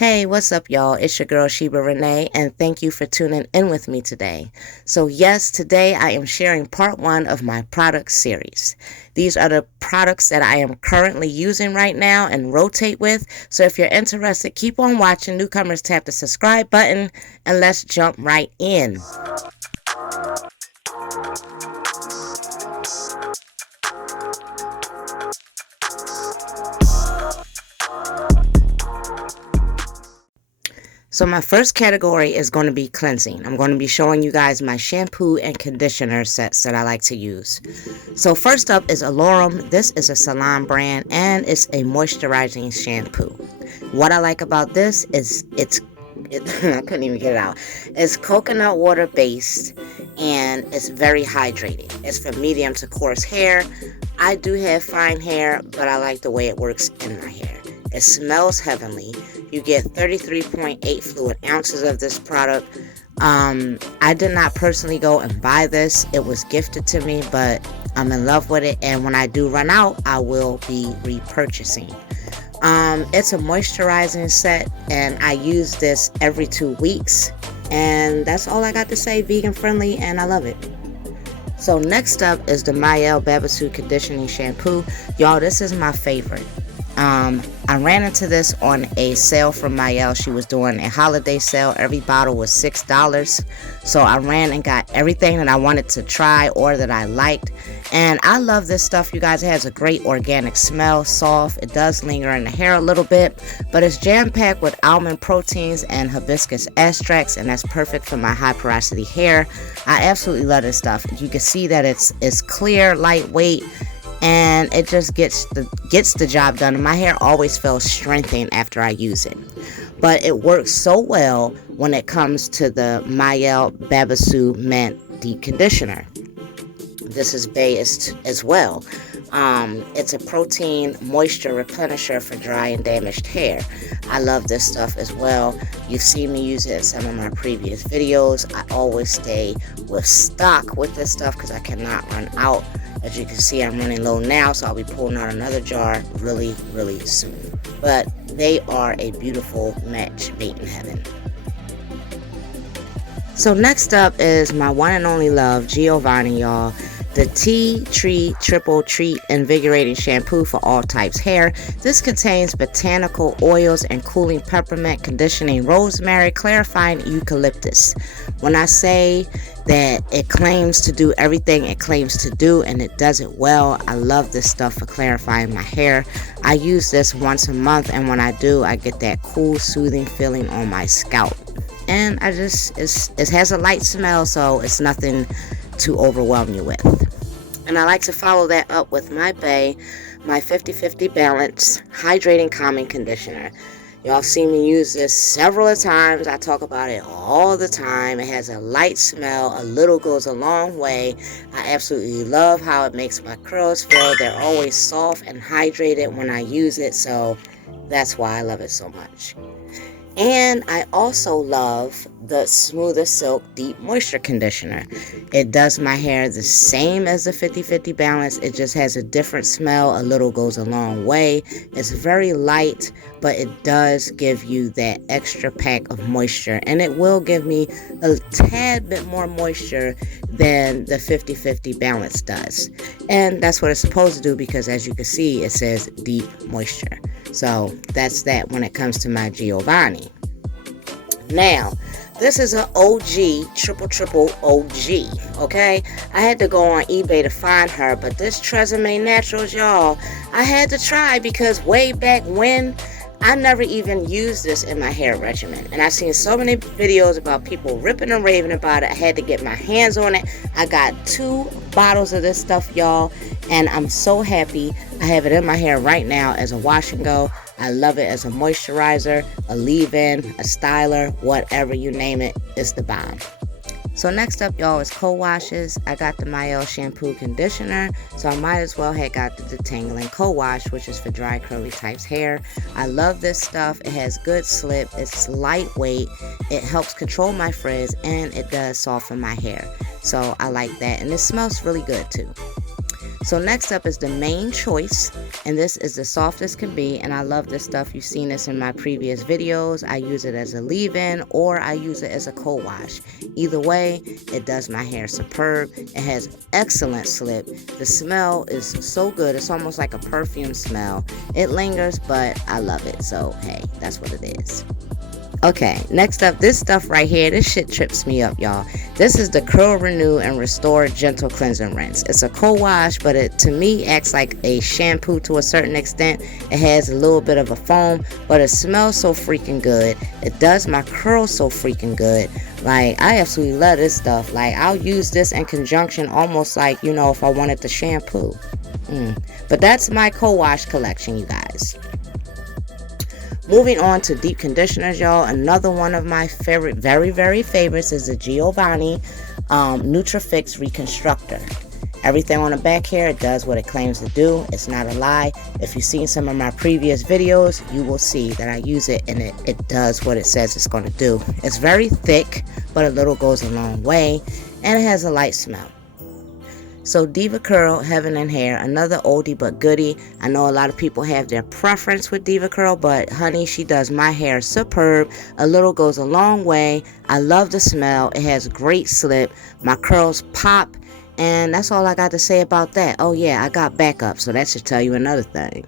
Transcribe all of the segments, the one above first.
Hey, what's up, y'all? It's your girl Sheba Renee, and thank you for tuning in with me today. So, yes, today I am sharing part one of my product series. These are the products that I am currently using right now and rotate with. So, if you're interested, keep on watching. Newcomers, tap the subscribe button, and let's jump right in. So my first category is going to be cleansing. I'm going to be showing you guys my shampoo and conditioner sets that I like to use. So first up is Aloe. This is a salon brand and it's a moisturizing shampoo. What I like about this is I couldn't even get it out. It's coconut water based and it's very hydrating. It's for medium to coarse hair. I do have fine hair, but I like the way it works in my hair. It smells heavenly. You get 33.8 fluid ounces of this product. I did not personally go and buy this. It was gifted to me, but I'm in love with it. And when I do run out, I will be repurchasing. It's a moisturizing set, and I use this every 2 weeks. And that's all I got to say. Vegan friendly, and I love it. So next up is the Babassu conditioning shampoo. Y'all, this is my favorite. I ran into this on a sale from Mayel. She was doing a holiday sale. Every bottle was $6. So I ran and got everything that I wanted to try or that I liked. And I love this stuff, you guys. It has a great organic smell, soft. It does linger in the hair a little bit, but it's jam-packed with almond proteins and hibiscus extracts, and that's perfect for my high porosity hair. I absolutely love this stuff. You can see that it's clear, lightweight, and it just gets the job done. And my hair always feels strengthened after I use it. But it works so well when it comes to the Babassu Mint Deep Conditioner. This is based as well. It's a protein moisture replenisher for dry and damaged hair. I love this stuff as well. You've seen me use it in some of my previous videos. I always stay with stock with this stuff because I cannot run out. As you can see, I'm running low now, so I'll be pulling out another jar really, really soon. But they are a beautiful match made in heaven. So next up is my one and only love, Giovanni, y'all. The Tea Tree Triple Treat Invigorating Shampoo for all types hair. This contains botanical oils and cooling peppermint, conditioning rosemary, clarifying eucalyptus. When I say that it claims to do everything it claims to do, and it does it well, I love this stuff for clarifying my hair. I use this once a month, and when I do, I get that cool, soothing feeling on my scalp. And it has a light smell, so it's nothing to overwhelm you with. And I like to follow that up with my 50-50 Balance Hydrating Calming Conditioner. Y'all seen me use this several times. I talk about it all the time. It has a light smell. A little goes a long way. I absolutely love how it makes my curls feel. They're always soft and hydrated when I use it, so that's why I love it so much. And I also love the Smoother Silk Deep Moisture Conditioner. It does my hair the same as the 50-50 Balance. It just has a different smell. A little goes a long way. It's very light, but it does give you that extra pack of moisture. And it will give me a tad bit more moisture than the 50-50 Balance does. And that's what it's supposed to do because, as you can see, it says deep moisture. So that's that when it comes to my Giovanni. Now, this is an OG, triple OG, okay? I had to go on eBay to find her, but this Tresemme Naturals, y'all, I had to try because way back when, I never even used this in my hair regimen. And I've seen so many videos about people ripping and raving about it. I had to get my hands on it. I got 2 bottles of this stuff, y'all, and I'm so happy. I have it in my hair right now as a wash and go. I love it as a moisturizer, a leave-in, a styler, whatever you name it, it's the bomb. So next up, y'all, is Co Washes. I got the Mayel shampoo conditioner, so I might as well have got the Detangling Co Wash, which is for dry, curly types hair. I love this stuff. It has good slip. It's lightweight. It helps control my frizz, and it does soften my hair. So I like that, and it smells really good too. So next up is the main choice, and this is the softest can be, and I love this stuff. You've seen this in my previous videos. I use it as a leave-in or I use it as a co-wash. Either way, it does my hair superb. It has excellent slip. The smell is so good. It's almost like a perfume smell. It lingers, but I love it. So hey, that's what it is. Okay, next up, this stuff right here, this shit trips me up, y'all. This is the Curl, Renew, and Restore Gentle Cleansing Rinse. It's a co-wash, but it, to me, acts like a shampoo to a certain extent. It has a little bit of a foam, but it smells so freaking good. It does my curls so freaking good. Like, I absolutely love this stuff. Like, I'll use this in conjunction almost like, you know, if I wanted to shampoo. But that's my co-wash collection, you guys. Moving on to deep conditioners, y'all. Another one of my favorite, very favorites is the Giovanni Nutrafix Reconstructor. Everything on the back here, it does what it claims to do. It's not a lie. If you've seen some of my previous videos, you will see that I use it and it does what it says it's going to do. It's very thick, but a little goes a long way, and it has a light smell. So Diva Curl, Heaven and Hair, another oldie but goodie. I know a lot of people have their preference with Diva Curl, but honey, she does my hair superb. A little goes a long way. I love the smell. It has great slip. My curls pop, and that's all I got to say about that. Oh yeah, I got backup, so that should tell you another thing.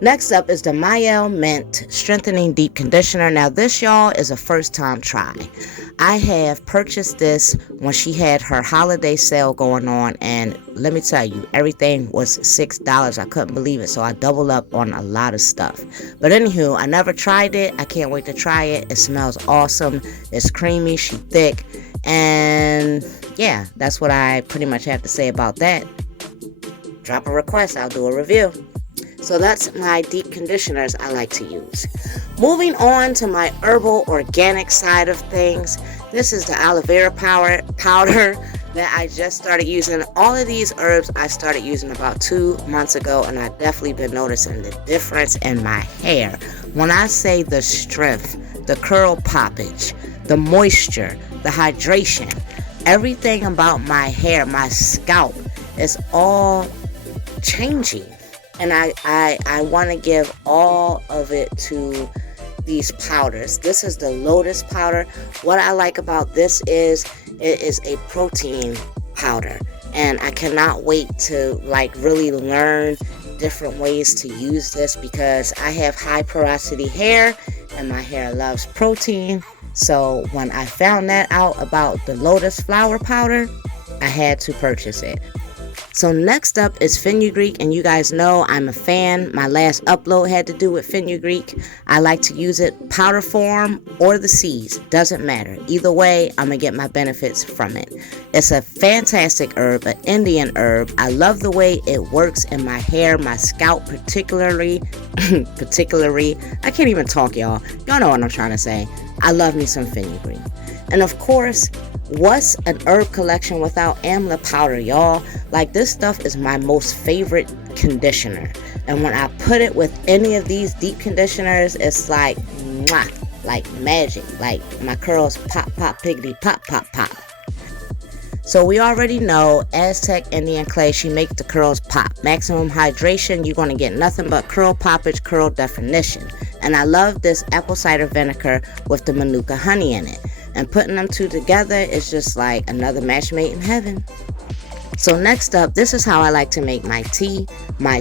Next up is the Mielle Mint Strengthening Deep Conditioner. Now this, y'all, is a first time try. I have purchased this when she had her holiday sale going on, and let me tell you, everything was $6. I couldn't believe it, so I doubled up on a lot of stuff. But anywho, I never tried it. I can't wait to try it. It smells awesome. It's creamy, she's thick, and yeah, that's what I pretty much have to say about that. Drop a request, I'll do a review. So that's my deep conditioners I like to use. Moving on to my herbal organic side of things. This is the Aloe Vera powder that I just started using. All of these herbs I started using about 2 months ago, and I've definitely been noticing the difference in my hair. When I say the strength, the curl poppage, the moisture, the hydration, everything about my hair, my scalp, is all changing. And I want to give all of it to these powders. This is the Lotus powder. What I like about this is it is a protein powder, and I cannot wait to like really learn different ways to use this because I have high porosity hair and my hair loves protein. So when I found that out about the Lotus flower powder, I had to purchase it. So next up is Fenugreek, and you guys know I'm a fan. My last upload had to do with Fenugreek. I like to use it powder form or the seeds, doesn't matter. Either way, I'm gonna get my benefits from it. It's a fantastic herb, an Indian herb. I love the way it works in my hair, my scalp particularly. I can't even talk, y'all. Y'all know what I'm trying to say. I love me some Fenugreek. And of course, what's an herb collection without Amla Powder, y'all? Like, this stuff is my most favorite conditioner. And when I put it with any of these deep conditioners, it's like, mwah, like magic. Like, my curls pop, pop, piggity, pop, pop, pop. So we already know Aztec Indian Clay, she makes the curls pop. Maximum hydration, you're going to get nothing but curl poppage, curl definition. And I love this apple cider vinegar with the Manuka honey in it. And putting them two together is just like another match made in heaven. So next up, this is how I like to make my tea, my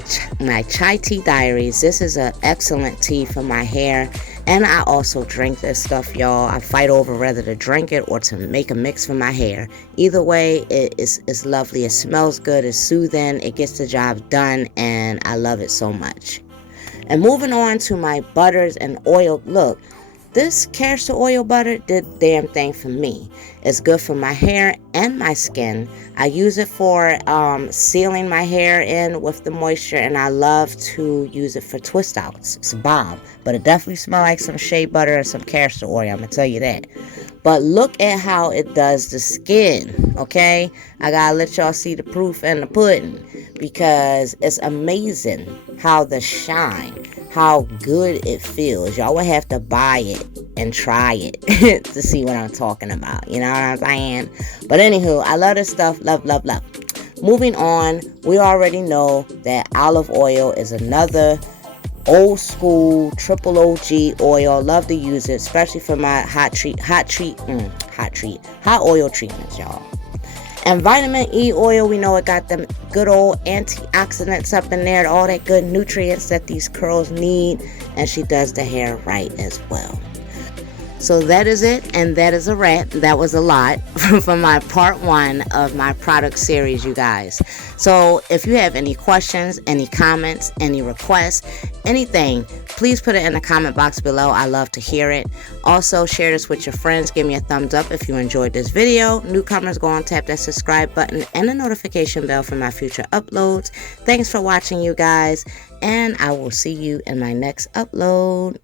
chai tea diaries. This is an excellent tea for my hair. And I also drink this stuff, y'all. I fight over whether to drink it or to make a mix for my hair. Either way, it's lovely. It smells good. It's soothing. It gets the job done. And I love it so much. And moving on to my butters and oil. Look, this Castor Oil butter did the damn thing for me. It's good for my hair and my skin. I use it for sealing my hair in with the moisture, and I love to use it for twist outs. It's a bomb, but it definitely smells like some Shea Butter or some Castor Oil, I'm gonna tell you that. But look at how it does the skin, okay? I gotta let y'all see the proof and the pudding, because it's amazing how the shine, how good it feels. Y'all would have to buy it and try it to see what I'm talking about. You know what I'm saying? But anywho, I love this stuff. Love, love, love. Moving on, we already know that olive oil is another old school triple OG oil. Love to use it, especially for my hot oil treatments, y'all. And vitamin E oil, we know it got them good old antioxidants up in there, all that good nutrients that these curls need, and she does the hair right as well. So that is it, and that is a wrap. That was a lot for my part 1 of my product series, you guys. So if you have any questions, any comments, any requests, anything, please put it in the comment box below. I love to hear it. Also, share this with your friends. Give me a thumbs up if you enjoyed this video. Newcomers, go on, tap that subscribe button and the notification bell for my future uploads. Thanks for watching, you guys, and I will see you in my next upload.